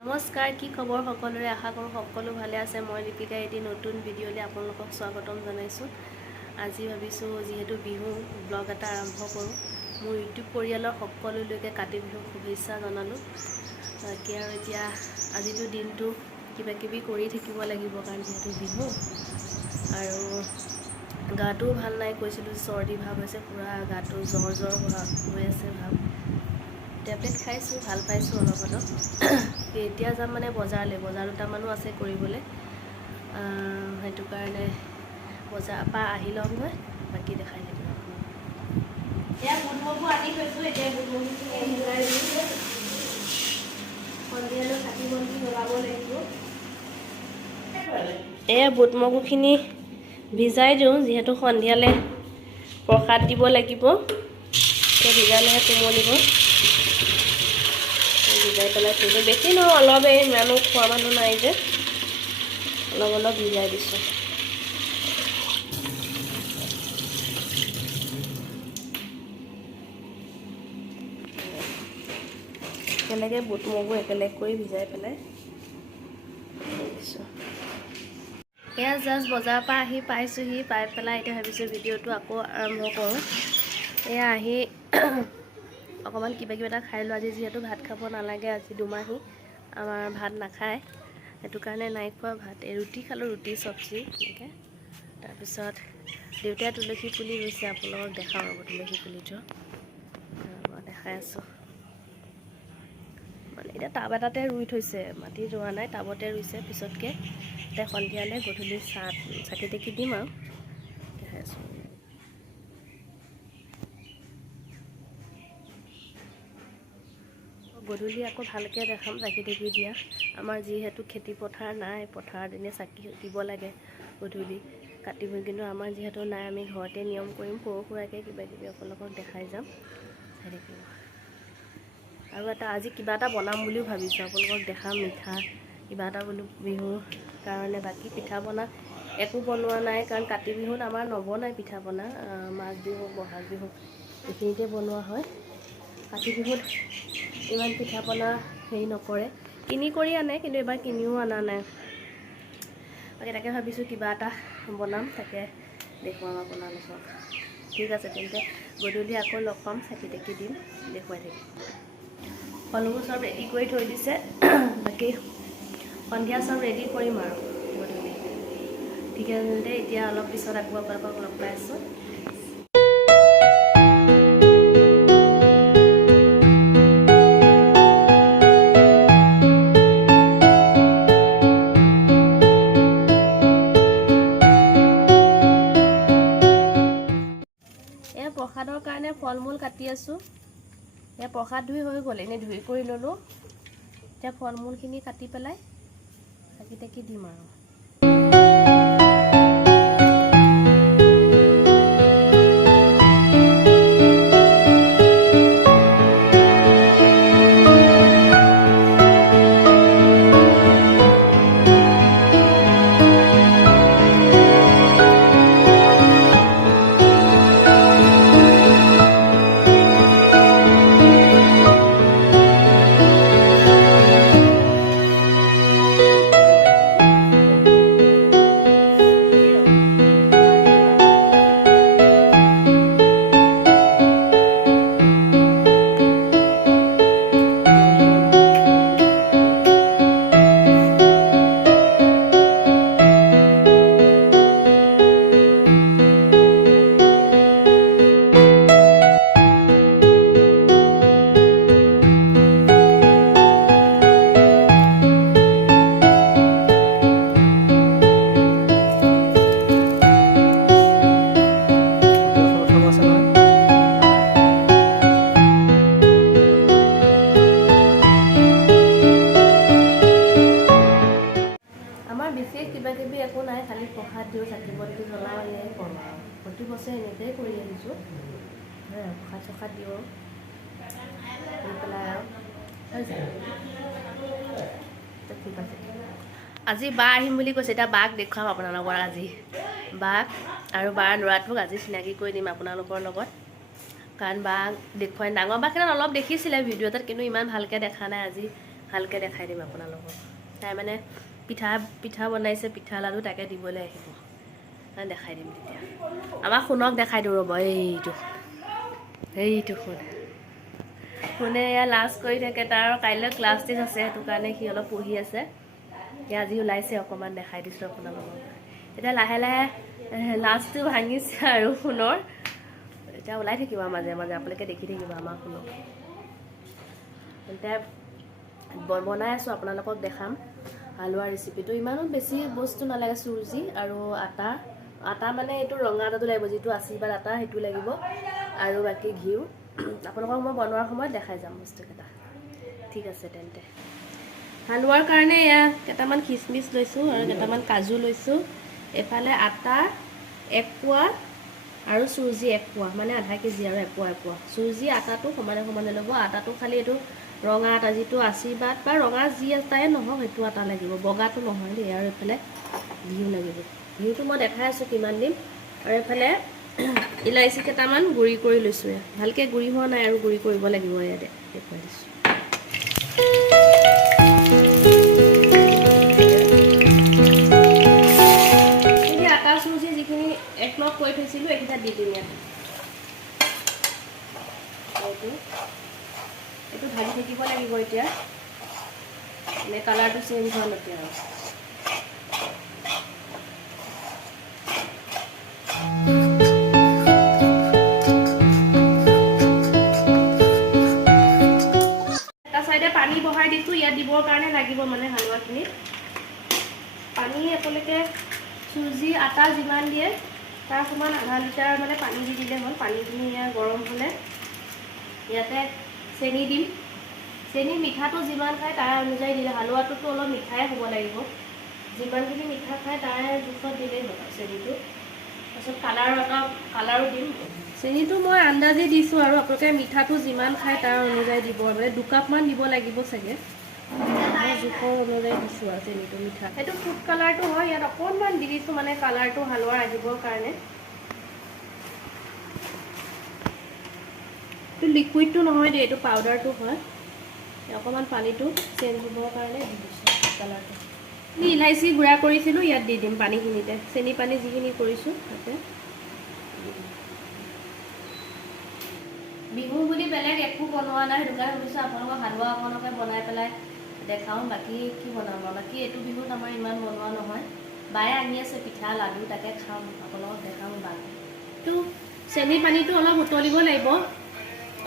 নমস্কাৰ, কি খবৰ সকলোৰে? আশা কৰোঁ সকলো ভালে আছে। মই লিপিকা এটি নতুন ভিডিঅ'লৈ আপোনালোকক স্বাগতম জনাইছোঁ। আজি ভাবিছোঁ যিহেতু বিহু ব্লগ এটা আৰম্ভ কৰোঁ। মোৰ ইউটিউব পৰিয়ালৰ সকলোলৈকে কাতি বিহুৰ শুভেচ্ছা জনালোঁ। বাকী আৰু এতিয়া আজিতো দিনটো কিবা কিবি কৰি থাকিব লাগিব, কাৰণ যিহেতু বিহু আৰু গাটোও ভাল নাই, কৈছিলোঁ চৰ্দি ভাৱ হৈছে, পূৰা গাটো জ্বৰ হৈ আছে ভাৱ। টেবলেট খাইছোঁ, ভাল পাইছোঁ অলপ অলপ। এতিয়া যাম মানে বজাৰলৈ, বজাৰ দুটামানো আছে কৰিবলৈ, সেইটো কাৰণে বজাৰৰ পৰা আহি লওঁগৈ, বাকী দেখাই থাকিম আপোনাক। এয়া বুট মগু আনি থৈছোঁ, এতিয়া বুট মগুখিনি মিলাই দিছোঁ। সন্ধিয়ালৈ চাকি বন্তি জ্বলাব লাগিব। এয়া বুট মগুখিনি ভিজাই দিওঁ, যিহেতু সন্ধিয়ালৈ প্ৰসাদ দিব লাগিব। এতিয়া ভিজালেহে কোমলিব। ভিজাই পেলাই থৈছোঁ, বেছি নহয় অলপেই, ইমানো খোৱা মানুহ নাই যে, অলপ অলপ ভিজাই দিছোঁ। একেলগে বুট মগু একেলগ কৰি ভিজাই পেলাই দিছোঁ। এয়া জাষ্ট বজাৰৰ পৰা আহি পাইছোঁহি, পাই পেলাই এতিয়া ভাবিছোঁ ভিডিঅ'টো আকৌ আৰম্ভ কৰোঁ। এয়া আহি অকণমান কিবা এটা খাই লওঁ। আজি যিহেতু ভাত খাব নালাগে, আজি দুমাহী আমাৰ ভাত নাখায়, সেইটো কাৰণে নাই খোৱা ভাত। ৰুটি খালোঁ, ৰুটি চব্জি এনেকৈ। তাৰপিছত দেউতাই তুলসী পুলি ৰুইছে, আপোনালোকক দেখাওঁ ৰ'ব। তুলসী পুলিটো মই দেখাই আছোঁ। মানে এতিয়া টাব এটাতে ৰুই থৈছে, মাটি ৰোৱা নাই, টাবতে ৰুইছে। পিছতকৈ এতিয়া সন্ধিয়ালৈ গধূলি চাকি তাকি দিম আৰু দেখাই আছোঁ। গধূলি আকৌ ভালকৈ দেখাম চাকি তাকি দিয়া। আমাৰ যিহেতু খেতি পথাৰ নাই, পথাৰত এনে চাকি দিব লাগে গধূলি কাতি বিহু, কিন্তু আমাৰ যিহেতু নাই, আমি ঘৰতে নিয়ম কৰিম সৰু সুৰাকৈ কিবা কিবি, আপোনালোকক দেখাই যাম, চাই থাকিব। আৰু আজি কিবা এটা বনাম বুলিও ভাবিছোঁ, আপোনালোকক দেখাম। মিঠা কিবা এটা বোলো বিহুৰ কাৰণে। বাকী পিঠা পনা একো বনোৱা নাই, কাৰণ কাতি বিহুত আমাৰ নবনায় পিঠা পনা। মাঘ বিহু, বহাগ বিহু এইখিনিতে বনোৱা হয়। কাতি বিহুত ইমান পিঠা পনা হেৰি নকৰে, কিনি কৰি আনে, কিন্তু এইবাৰ কিনিও অনা নাই। বাকী তাকে ভাবিছোঁ কিবা এটা বনাম, তাকে দেখুৱাম আপোনালোকক। ঠিক আছে তেন্তে, গধূলি আকৌ লগ পাম, চাকি তাকি দিম, দেখুৱাই থাকিম। ফলবোৰ চব ৰেডি কৰি থৈ দিছে, বাকী সন্ধিয়া চব ৰেডি কৰিম আৰু গধূলি। ঠিক আছে তেন্তে, এতিয়া অলপ পিছত আকৌ আপোনালোকক লগ পাই আছোঁ। প্ৰসাদৰ কাৰণে ফল মূল কাটি আছোঁ। এতিয়া প্ৰসাদ ধুই হৈ গ'ল, এনেই ধুই কৰি ল'লোঁ। এতিয়া ফল মূলখিনি কাটি পেলাই চাকি তাকি দিম আৰু। বিশেষ কিবা কিবি একো নাই, খালি প্ৰসাদ দিওঁ, চাকি বন্তি জ্বলাওঁ, এনেকৈ কৰোঁ আৰু। প্ৰতি বছৰে এনেকৈয়ে কৰি আহিছোঁ। প্ৰসাদ চসাদ দিওঁ দি পেলাই আৰু ঠিক আছে। আজি বা আহিম বুলি কৈছে, এতিয়া বাক দেখুৱাম আপোনালোকৰ। আজি বাক আৰু বাৰ ল'ৰাটোক আজি চিনাকি কৰি দিম আপোনালোকৰ লগত, কাৰণ বাক দেখুৱাই। ডাঙৰ বাক অলপ দেখিছিলে ভিডিঅ' এটাত, কিন্তু ইমান ভালকৈ দেখা নাই। আজি ভালকৈ দেখাই দিম আপোনালোকক তাই মানে পিঠা বনাইছে পিঠা লাডু তাকে দিবলৈ আহিব দেখাই দিম তেতিয়া আমাক শুনক দেখাই দিওঁ ৰ'ব এইটো শুনে এয়া লাজ কৰি থাকে তাৰ কাইলৈ ক্লাছ টেষ্ট আছে সেইটো কাৰণে সি অলপ পঢ়ি আছে এতিয়া আজি ওলাইছে অকণমান দেখাই দিছোঁ আপোনালোকক এতিয়া লাহে লাহে লাজটো ভাঙিছে আৰু শুনৰ এতিয়া ওলাই থাকিব মাজে মাজে আপোনালোকে দেখি থাকিব আমাৰ শুনক এতিয়া বনাই আছোঁ আপোনালোকক দেখাম হালোৱা ৰেচিপিটো ইমানো বেছি বস্তু নালাগে চুজি আৰু আটা মানে এইটো ৰঙা আটাটো লাগিব যিটো আশীৰ্বাদ আটা সেইটো লাগিব আৰু বাকী ঘিউ আপোনালোকক মই বনোৱাৰ সময়ত দেখাই যাম বস্তুকেইটা ঠিক আছে তেন্তে হালোৱাৰ কাৰণে এয়া কেইটামান খিচমিচ লৈছোঁ আৰু কেইটামান কাজু লৈছোঁ এফালে আটা 1 পোৱা আৰু চুজি 1 পোৱা মানে আধা কেজি আৰু 1 পোৱা চুজি আটাটো সমানে সমানে ল'ব আটাটো খালি এইটো ৰঙা আটা যিটো আশীৰ্বাদ বা ৰঙা যি আটাই নহওক সেইটো আটা লাগিব বগাটো নহয় দেই আৰু এইফালে ঘিউ লাগিব ঘিউটো মই দেখাই আছোঁ কিমান দিম আৰু এইফালে ইলাইচি কেইটামান গুড়ি কৰি লৈছোঁ ভালকৈ গুড়ি হোৱা নাই আৰু গুড়ি কৰিব লাগিব ইয়াতে দেখুৱাই দিছোঁ আটা চুজি যিখিনি একলগ কৰি থৈছিলোঁ এইকেইটা দি দিম ইয়াত এইটো ভাজি থাকিব লাগিব এতিয়া মানে কালাৰটো চেঞ্জ হোৱালৈকে আৰু এটা চাইডে পানী বহাই দিছোঁ ইয়াত দিবৰ কাৰণে লাগিব মানে হালোৱাখিনি পানী আপোনালোকে চুজি আটা যিমান দিয়ে তাৰ সমান আধা লিটাৰ মানে পানী দি দিলে হ'ল পানীখিনি ইয়াত গৰম হ'লে ইয়াতে চেনি দিম চেনি মিঠাটো যিমান খায় তাৰ অনুযায়ী দিলে হালোৱাটোতো অলপ মিঠাই হ'ব লাগিব যিমানখিনি মিঠা খায় তাৰ জোখত দিলেই হ'ল চেনিটো তাৰপিছত কালাৰো দিম চেনিটো মই আন্দাজি দিছোঁ আৰু আপোনালোকে মিঠাটো যিমান খায় তাৰ অনুযায়ী দিব মানে 2 কাপমান দিব লাগিব চাগে মই জোখৰ অনুযায়ী দিছোঁ আৰু চেনিটো মিঠা সেইটো ফুড কালাৰটো হয় ইয়াত অকণমান দি দিছোঁ মানে কালাৰটো হালোৱাৰ আহিবৰ কাৰণে এইটো লিকুইডটো নহয় দেই এইটো পাউডাৰটো হয় অকণমান পানীটো চেঞ্জ হ'বৰ কাৰণে দি দিছোঁ কালাৰটো ইলাইচি গুড়া কৰিছিলোঁ ইয়াত দি দিম পানীখিনিতে চেনি পানী যিখিনি কৰিছোঁ তাতে বিহু বুলি বেলেগ একো বনোৱা নাই সেইটো কাৰণে ভাবিছোঁ আপোনালোকৰ হালোৱা অকণকে বনাই পেলাই দেখাওঁ বাকী কি বনাম বাকী এইটো বিহুত আমাৰ ইমান বনোৱা নহয় বায়ে আনি আছে পিঠা লাডু তাকে খাম আপোনালোকক দেখাওঁ বাকী এইটো চেনি পানীটো অলপ উতলিব লাগিব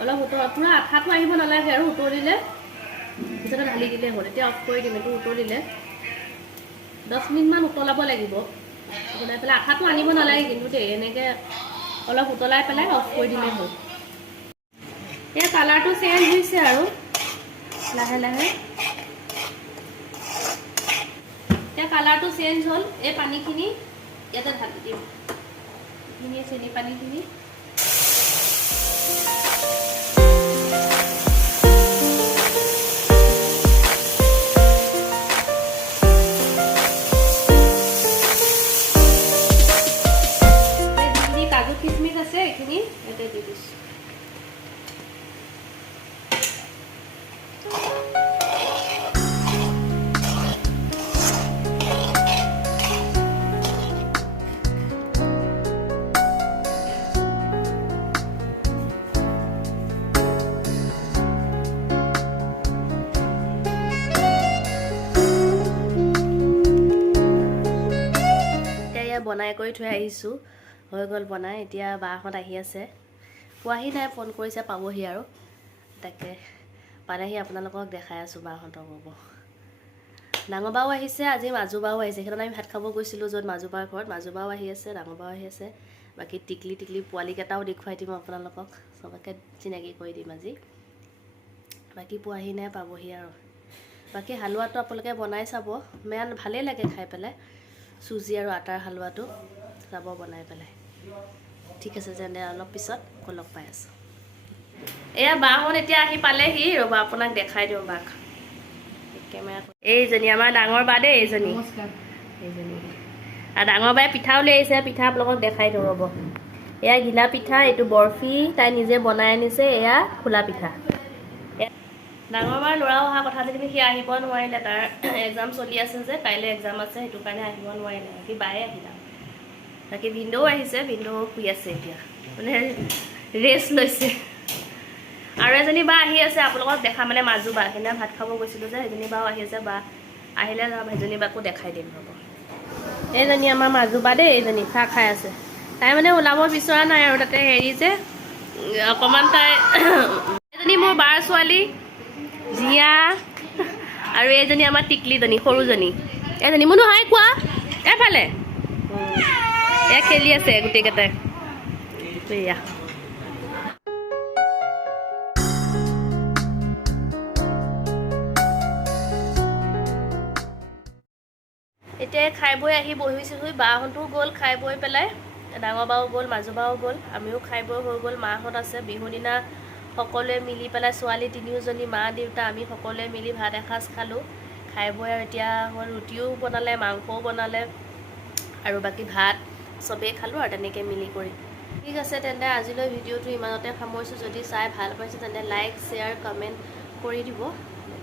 অলপ পূৰা আঠাটো আহিব নালাগে আৰু উতলিলে পিছতে ঢালি দিলে হ'ল এতিয়া অফ কৰি দিম এইটো উতলিলে 10 মিনিটমান উতলাব লাগিব উতলাই পেলাই আঠাটো আনিব নালাগে কিন্তু দেই এনেকৈ অলপ উতলাই পেলাই অফ কৰি দিলে হ'ল এই কালাৰটো চেঞ্জ হৈছে আৰু লাহে লাহে এতিয়া কালাৰটো চেঞ্জ হ'ল এই পানীখিনি ইয়াতে ঢালি দিম এইখিনি চেনি পানীখিনি কাজু কিচমিচ আছে এইখিনি ইয়াতে দি দিছোঁ বনাই কৰি থৈ আহিছোঁ হৈ গ'ল বনাই এতিয়া বাহঁত আহি আছে পোৱাহি নাই ফোন কৰিছে পাবহি আৰু তাকে পালেহি আপোনালোকক দেখাই আছোঁ বাহঁতক হ'ব ডাঙৰ বাও আহিছে আজি মাজু বাও আহিছে সেইদিনা আমি ভাত খাব গৈছিলোঁ য'ত মাজু বাৰ ঘৰত মাজু বাও আহি আছে ডাঙৰ বাও আহি আছে বাকী টিকলি পোৱালিকেইটাও দেখুৱাই দিম আপোনালোকক চবকে চিনাকি কৰি দিম আজি বাকী পোৱাহি নাই পাবহি আৰু বাকী হালোৱাটো আপোনালোকে বনাই চাব ভালেই লাগে খাই পেলাই চুজি আৰু আটাৰ হালোৱাটো চাব বনাই পেলাই ঠিক আছে যেনে অলপ পিছত লগ পাই আছোঁ এয়া বাহঁত এতিয়া আহি পালেহি ৰ'বা আপোনাক দেখাই দিওঁ বাক কেমেৰা এইজনী আমাৰ ডাঙৰ বা দেই এইজনী এইজনী আৰু ডাঙৰ বাই পিঠাও লৈ আহিছে পিঠা আপোনালোকক দেখাই দিওঁ ৰ'ব এয়া ঘিলা পিঠা এইটো বৰফি তাই নিজে বনাই আনিছে এয়া খোলা পিঠা ডাঙৰ বাৰ ল'ৰা অহা কথা আছিল কিন্তু সি আহিব নোৱাৰিলে, তাৰ এক্সাম চলি আছে যে, কাইলৈ এক্সাম আছে, সেইটো কাৰণে আহিব নোৱাৰিলে। বাকী বায়ে আহিলে। বাকী ভিনদেউ আহিছে, ভিনদেউ শুই আছে এতিয়া, মানে ৰেষ্ট লৈছে। আৰু এজনী বা আহি আছে আপোনালোকক দেখা, মানে মাজু বা, সেইদিনা ভাত খাব গৈছিলোঁ যে, সেইজনী বাও আহি আছে। বা আহিলে সেইজনী বাকো দেখাই দিম ৰ'ব। এইজনী আমাৰ মাজু বা দেই, এইজনী চাহ খাই আছে। তাই মানে ওলাব বিচৰা নাই আৰু তাতে হেৰি যে অকণমান তাই এজনী মোৰ বাৰ ছোৱালী জিয়া, আৰু এইজনী আমাৰ টিকলিজনী সৰুজনী, এইজনী মোনো হাই কোৱা এফালে। এয়া খেলি আছে গোটেইকেইটাই। এয়া এতিয়া খাই বৈ আহি বহিছোহি। বাহঁতো গ'ল খাই বৈ পেলাই, ডাঙৰ বাও গ'ল, মাজু বাও গ'ল, আমিও খাই বৈ হৈ গ'ল। মাহঁত আছে। বিহু দিনা সকলোৱে মিলি পেলাই, ছোৱালী তিনিওজনী, মা দেউতা, আমি সকলোৱে মিলি ভাত এসাঁজ খালোঁ। খাই বৈ আৰু এতিয়া ৰুটিও বনালে, মাংসও বনালে, আৰু বাকী ভাত চবেই খালোঁ আৰু তেনেকৈ মিলি কৰি। ঠিক আছে তেন্তে আজিলৈ ভিডিঅ'টো ইমানতে সামৰিছোঁ। যদি চাই ভাল পাইছে তেন্তে লাইক, শ্বেয়াৰ, কমেণ্ট কৰি দিব।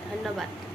ধন্যবাদ।